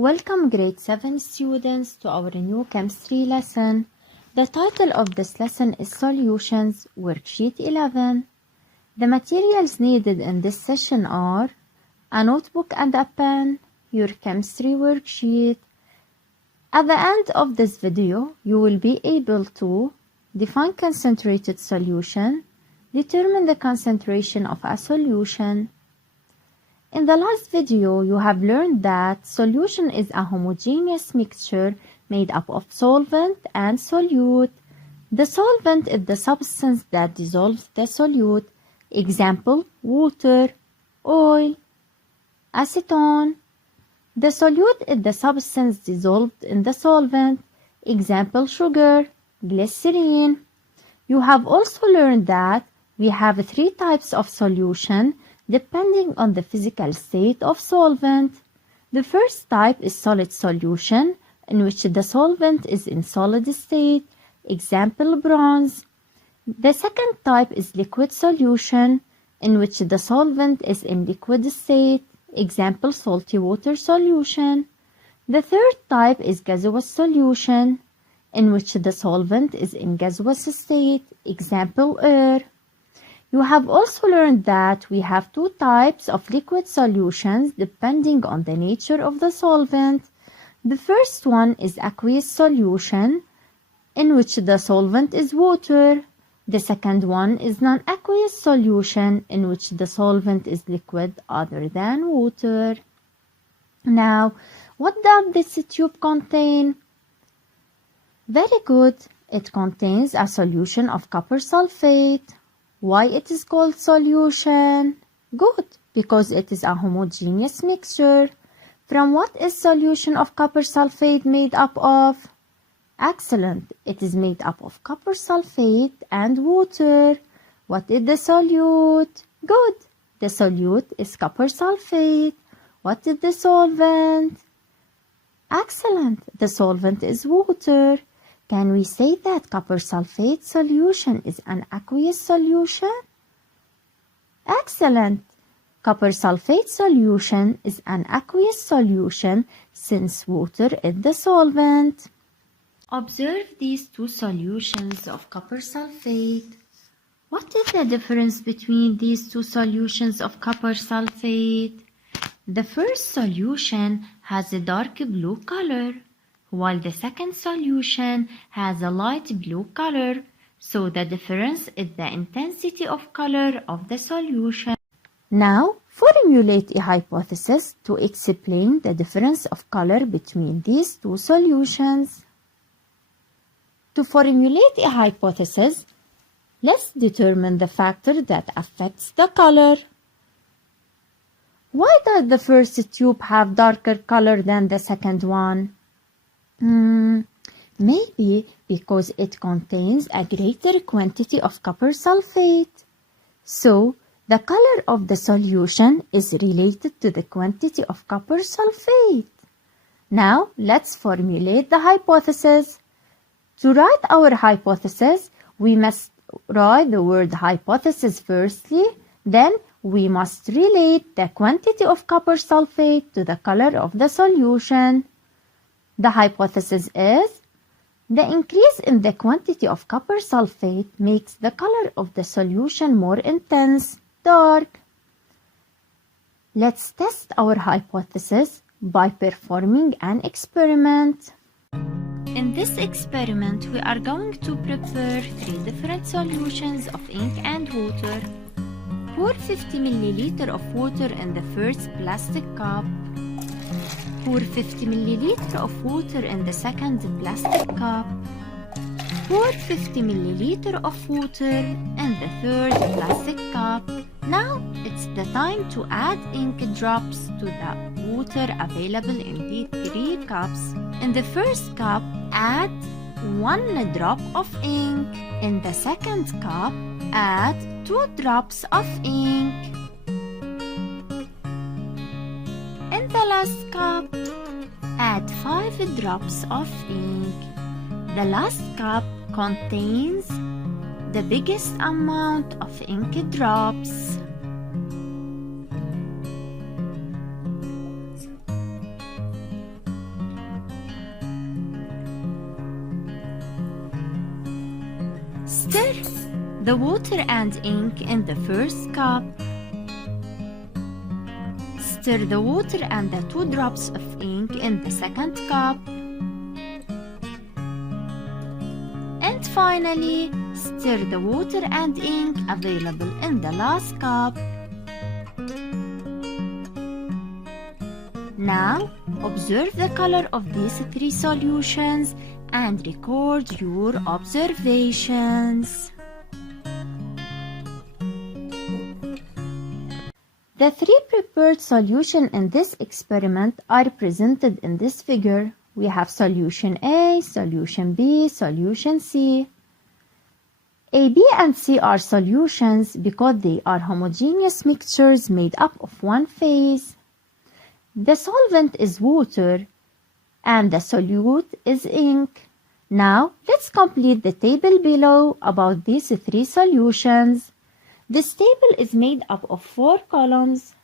Welcome grade 7 students to our new chemistry lesson. The title of this lesson is Solutions, Worksheet 11. The materials needed in this session are a notebook and a pen, your chemistry worksheet. At the end of this video, you will be able to define concentrated solution, determine the concentration of a solution. In the last video, you have learned that solution is a homogeneous mixture made up of solvent and solute. The solvent is the substance that dissolves the solute. Example, water, oil, acetone. The solute is the substance dissolved in the solvent. Example, sugar, glycerine. You have also learned that we have three types of solution depending on the physical state of solvent. The first type is solid solution, in which the solvent is in solid state. Example, bronze. The second type is liquid solution, in which the solvent is in liquid state. Example, salty water solution. The third type is gaseous solution, in which the solvent is in gaseous state. Example, air. You have also learned that we have two types of liquid solutions depending on the nature of the solvent. The first one is aqueous solution, in which the solvent is water. The second one is non-aqueous solution, in which the solvent is liquid other than water. Now, what does this tube contain? Very good. It contains a solution of copper sulfate. Why it is called solution? Good, because it is a homogeneous mixture. From what is solution of copper sulfate made up of? Excellent, it is made up of copper sulfate and water. What is the solute? Good, the solute is copper sulfate. What is the solvent? Excellent, the solvent is water. Can we say that copper sulfate solution is an aqueous solution? Excellent! Copper sulfate solution is an aqueous solution since water is the solvent. Observe these two solutions of copper sulfate. What is the difference between these two solutions of copper sulfate? The first solution has a dark blue color, while the second solution has a light blue color, so the difference is the intensity of color of the solution. Now, formulate a hypothesis to explain the difference of color between these two solutions. To formulate a hypothesis, let's determine the factor that affects the color. Why does the first tube have darker color than the second one? Maybe because it contains a greater quantity of copper sulfate. So, the color of the solution is related to the quantity of copper sulfate. Now, let's formulate the hypothesis. To write our hypothesis, we must write the word hypothesis firstly, then we must relate the quantity of copper sulfate to the color of the solution. The hypothesis is, the increase in the quantity of copper sulfate makes the color of the solution more intense, dark. Let's test our hypothesis by performing an experiment. In this experiment, we are going to prepare three different solutions of ink and water. Pour 50 ml of water in the first plastic cup. Pour 50 ml of water in the second plastic cup. Pour 50 ml of water in the third plastic cup. Now it's the time to add ink drops to the water available in these three cups. In the first cup, add 1 drop of ink. In the second cup, add 2 drops of ink. In the last cup, add 5 drops of ink. The last cup contains the biggest amount of ink drops. Stir the water and ink in the first cup. Stir the water and the 2 drops of ink in the second cup. And finally, stir the water and ink available in the last cup. Now, observe the color of these 3 solutions and record your observations. The 3 prepared solutions in this experiment are presented in this figure. We have solution A, solution B, solution C. A, B, and C are solutions because they are homogeneous mixtures made up of one phase. The solvent is water and the solute is ink. Now, let's complete the table below about these 3 solutions. This table is made up of 4 columns.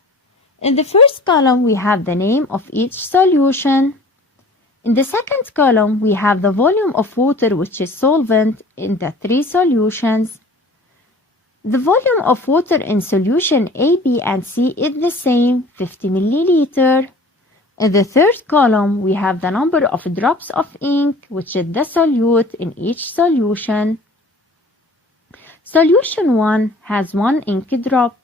In the first column, we have the name of each solution. In the second column, we have the volume of water which is solvent in the 3 solutions. The volume of water in solution A, B, and C is the same, 50 milliliter. In the third column, we have the number of drops of ink, which is the solute in each solution. Solution 1 has 1 ink drop.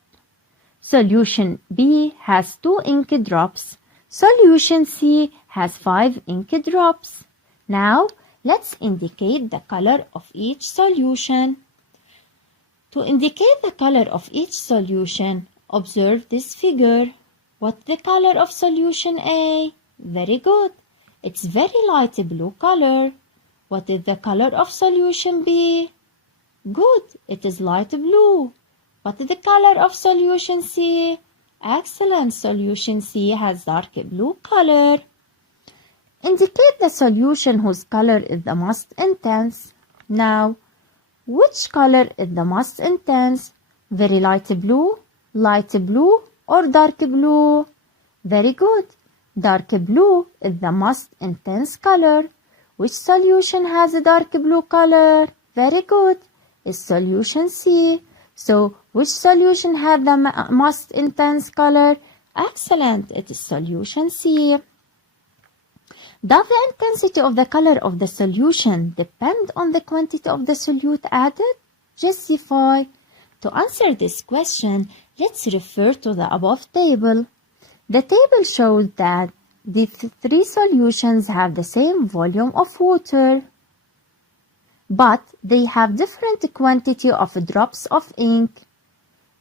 Solution B has 2 ink drops. Solution C has 5 ink drops. Now, let's indicate the color of each solution. To indicate the color of each solution, observe this figure. What's the color of solution A? Very good. It's very light blue color. What is the color of solution B? Good. It is light blue. What is the color of solution C? Excellent. Solution C has dark blue color. Indicate the solution whose color is the most intense. Now, which color is the most intense? Very light blue, or dark blue? Very good. Dark blue is the most intense color. Which solution has a dark blue color? Very good. It's solution C. So, which solution has the most intense color? Excellent. It is solution C. Does the intensity of the color of the solution depend on the quantity of the solute added? Justify. To answer this question, let's refer to the above table. The table shows that the 3 solutions have the same volume of water, but they have different quantity of drops of ink.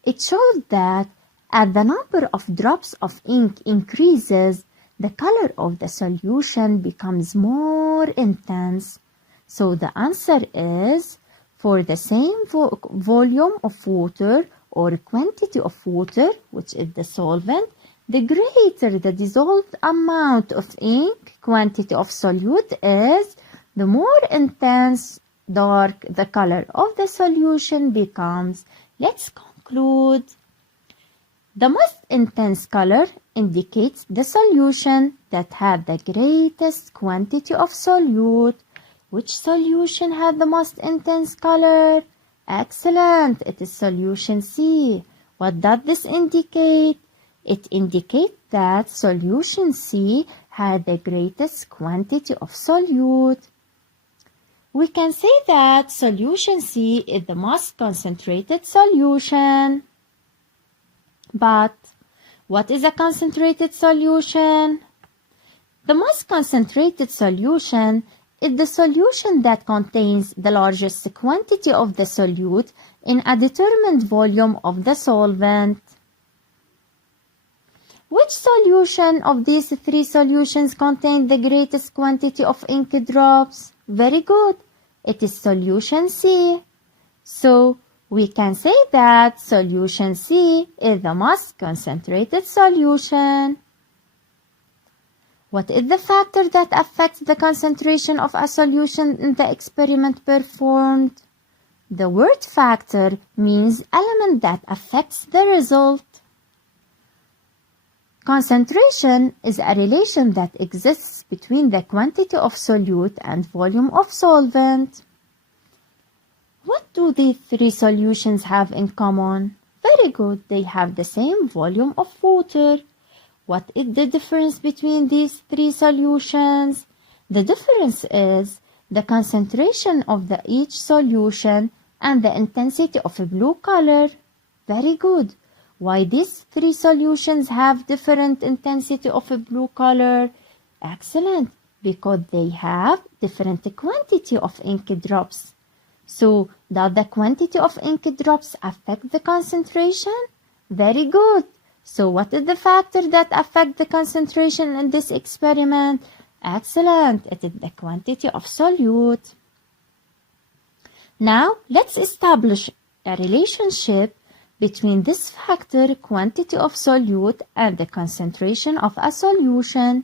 It shows that as the number of drops of ink increases, the color of the solution becomes more intense. So the answer is, for the same volume of water or quantity of water, which is the solvent, the greater the dissolved amount of ink, quantity of solute is, the more intense dark the color of the solution becomes. Let's conclude. The most intense color indicates the solution that had the greatest quantity of solute. Which solution had the most intense color? Excellent. It is solution C. What does this indicate? It indicates that solution C had the greatest quantity of solute. We can say that solution C is the most concentrated solution. But what is a concentrated solution? The most concentrated solution is the solution that contains the largest quantity of the solute in a determined volume of the solvent. Which solution of these 3 solutions contains the greatest quantity of ink drops? Very good. It is solution C. So, we can say that solution C is the most concentrated solution. What is the factor that affects the concentration of a solution in the experiment performed? The word factor means element that affects the result. Concentration is a relation that exists between the quantity of solute and volume of solvent. What do these three solutions have in common? Very good, they have the same volume of water. What is the difference between these three solutions? The difference is the concentration of each solution and the intensity of a blue color. Very good. Why these three solutions have different intensity of a blue color? Excellent, because they have different quantity of ink drops. So, does the quantity of ink drops affect the concentration? Very good. So, what is the factor that affect the concentration in this experiment? Excellent. It is the quantity of solute. Now, let's establish a relationship between this factor, quantity of solute, and the concentration of a solution.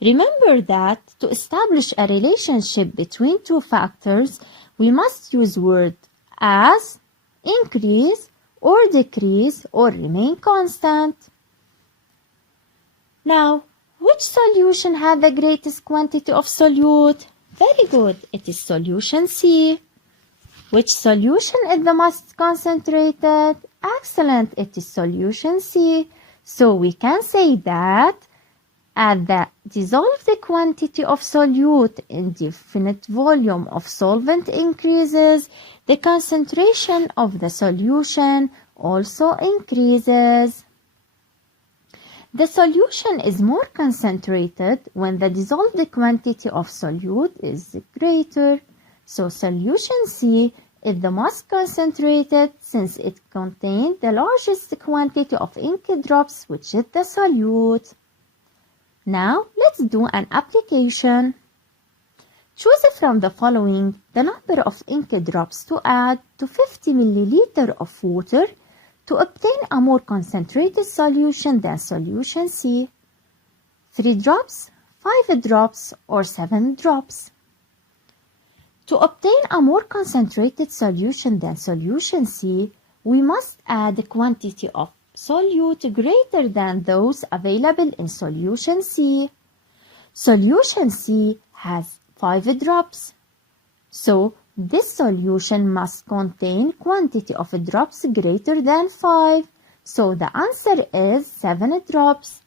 Remember that to establish a relationship between two factors, we must use words as increase or decrease or remain constant. Now, which solution has the greatest quantity of solute? Very good, it is solution C. Which solution is the most concentrated? Excellent, it is solution C. So we can say that as the dissolved quantity of solute in definite volume of solvent increases, the concentration of the solution also increases. The solution is more concentrated when the dissolved quantity of solute is greater. So solution C is the most concentrated since it contains the largest quantity of ink drops, which is the solute. Now, let's do an application. Choose from the following the number of ink drops to add to 50 milliliters of water to obtain a more concentrated solution than solution C. 3 drops, 5 drops, or 7 drops. To obtain a more concentrated solution than solution C, we must add a quantity of solute greater than those available in solution C. Solution C has 5 drops. So, this solution must contain quantity of drops greater than 5. So, the answer is 7 drops.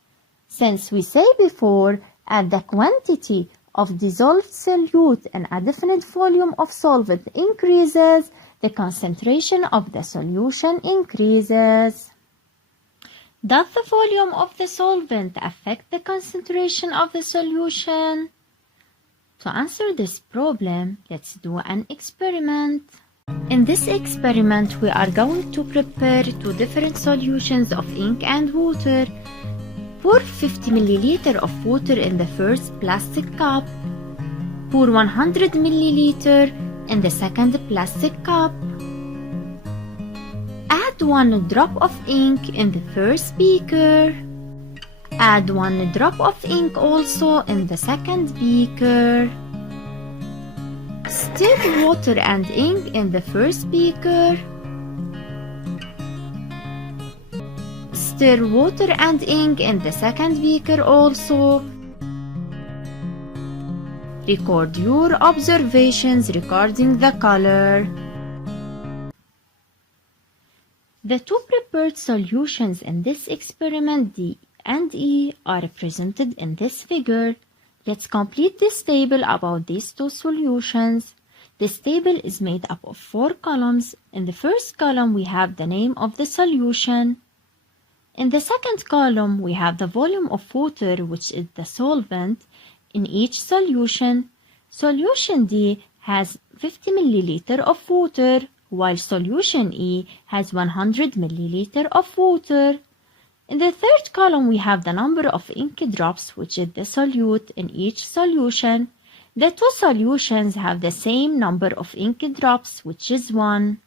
Since we say before, as the quantity of dissolved solute in a definite volume of solvent increases, the concentration of the solution increases. Does the volume of the solvent affect the concentration of the solution? To answer this problem, let's do an experiment. In this experiment, we are going to prepare 2 different solutions of ink and water. Pour 50 milliliters of water in the first plastic cup. Pour 100 milliliters in the second plastic cup. Add 1 drop of ink in the first beaker. Add 1 drop of ink also in the second beaker. Stir water and ink in the first beaker. Stir water and ink in the second beaker also. Record your observations regarding the color. The 2 prepared solutions in this experiment, D and E, are represented in this figure. Let's complete this table about these 2 solutions. This table is made up of 4 columns. In the first column, we have the name of the solution. In the second column, we have the volume of water, which is the solvent, in each solution. Solution D has 50 milliliters of water, while solution E has 100 milliliters of water. In the third column, we have the number of ink drops, which is the solute, in each solution. The 2 solutions have the same number of ink drops, which is 1.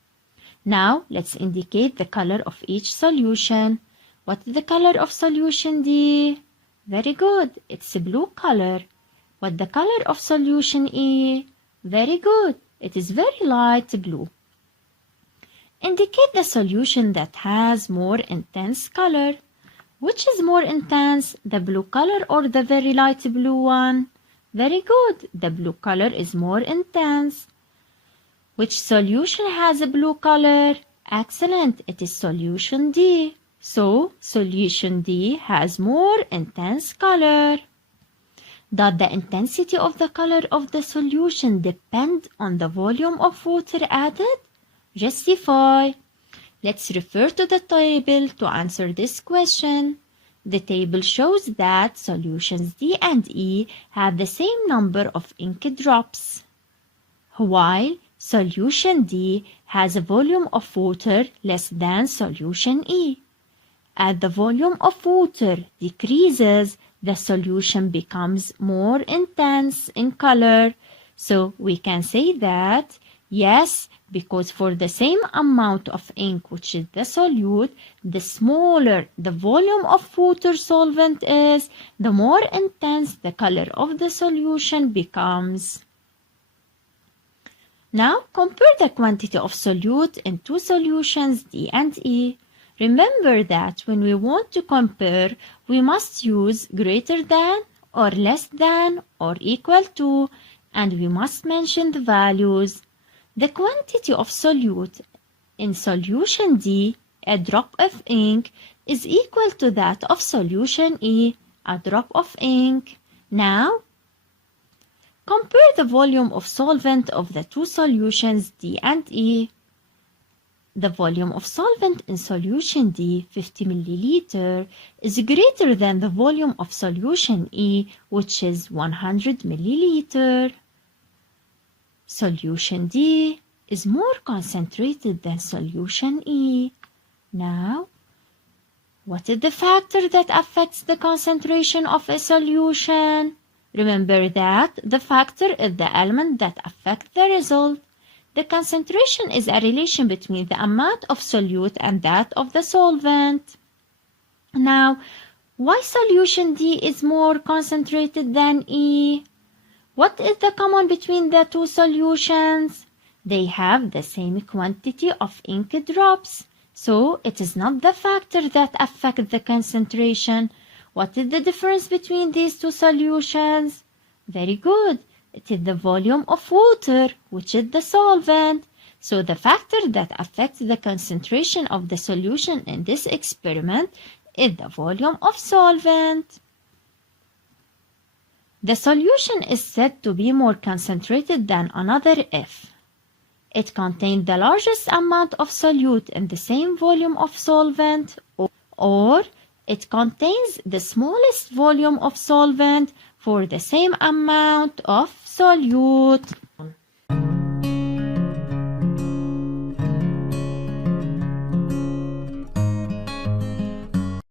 Now, let's indicate the color of each solution. What is the color of solution D? Very good, it's a blue color. What the color of solution E? Very good, it is very light blue. Indicate the solution that has more intense color. Which is more intense, the blue color or the very light blue one? Very good, the blue color is more intense. Which solution has a blue color? Excellent, it is solution D. So, solution D has more intense color. Does the intensity of the color of the solution depend on the volume of water added? Justify. Let's refer to the table to answer this question. The table shows that solutions D and E have the same number of ink drops, while solution D has a volume of water less than solution E. As the volume of water decreases, the solution becomes more intense in color. So we can say that, yes, because for the same amount of ink, which is the solute, the smaller the volume of water solvent is, the more intense the color of the solution becomes. Now, compare the quantity of solute in two solutions, D and E. Remember that when we want to compare, we must use greater than or less than or equal to, and we must mention the values. The quantity of solute in solution D, a drop of ink, is equal to that of solution E, a drop of ink. Now, compare the volume of solvent of the two solutions D and E. The volume of solvent in solution D, 50 milliliter, is greater than the volume of solution E, which is 100 milliliter. Solution D is more concentrated than solution E. Now, what is the factor that affects the concentration of a solution? Remember that the factor is the element that affects the result. The concentration is a relation between the amount of solute and that of the solvent. Now, why solution D is more concentrated than E? What is the common between the two solutions? They have the same quantity of ink drops, so it is not the factor that affects the concentration. What is the difference between these two solutions? Very good. It is the volume of water, which is the solvent. So the factor that affects the concentration of the solution in this experiment is the volume of solvent. The solution is said to be more concentrated than another if it contains the largest amount of solute in the same volume of solvent, or it contains the smallest volume of solvent for the same amount of solute.